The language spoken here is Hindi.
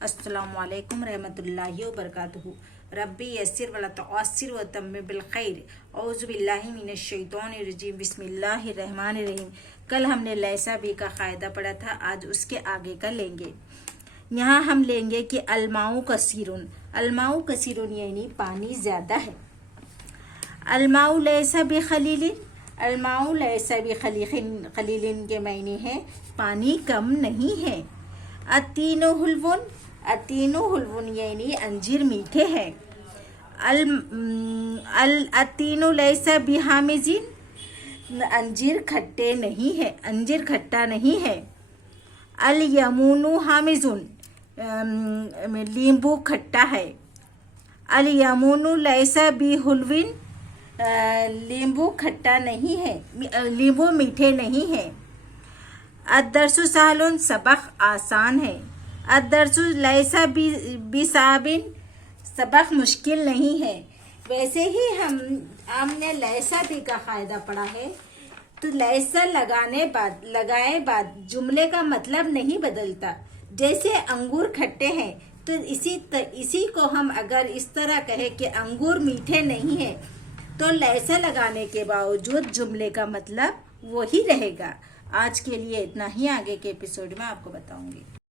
अस्सलामुअलैकुम रहमतुल्लाहि व बरकातुहू। रब्बी यस्सिर वला तुअस्सिर व तम्मिम बिल खैर। औज़ु बिल्लाहि मिनश शैतानिर रजीम। बिस्मिल्लाहिर रहमानिर रहीम। कल हमने लैसा बी का कायदा पढ़ा था, आज उसके आगे का लेंगे। यहाँ हम लेंगे कि अलमाउ कसीरुन। अलमाउ कसीरुन यानी पानी ज़्यादा है। अलमाउ लैसा बी खलीलिन। अलमाउ लैसा बी खलीलिन के मायने है पानी कम नहीं है। अतीनो हुल्वुन। अतीनो हुल्वुन यानी अंजीर मीठे हैं। अतीनो लैसा बिहामिजिन। अंजीर खट्टे नहीं है, अंजीर खट्टा नहीं है। अल यमूनु हामिजुन। नींबू खट्टा है। अल यमूनु लैसा बिहुल्विन। नींबू खट्टा नहीं है, नींबू मीठे नहीं है। अदरसु सहलुन। सबक आसान है। अदरसु लैसा बिसाबिन। सबक मुश्किल नहीं है। वैसे ही हमने लैसा भी का कायदा पढ़ा है, तो लैसा लगाए बाद जुमले का मतलब नहीं बदलता। जैसे अंगूर खट्टे हैं, तो इसी को हम अगर इस तरह कहे कि अंगूर मीठे नहीं है, तो लैसा लगाने के बावजूद जुमले का मतलब वही रहेगा। आज के लिए इतना ही, आगे के एपिसोड में आपको बताऊंगी।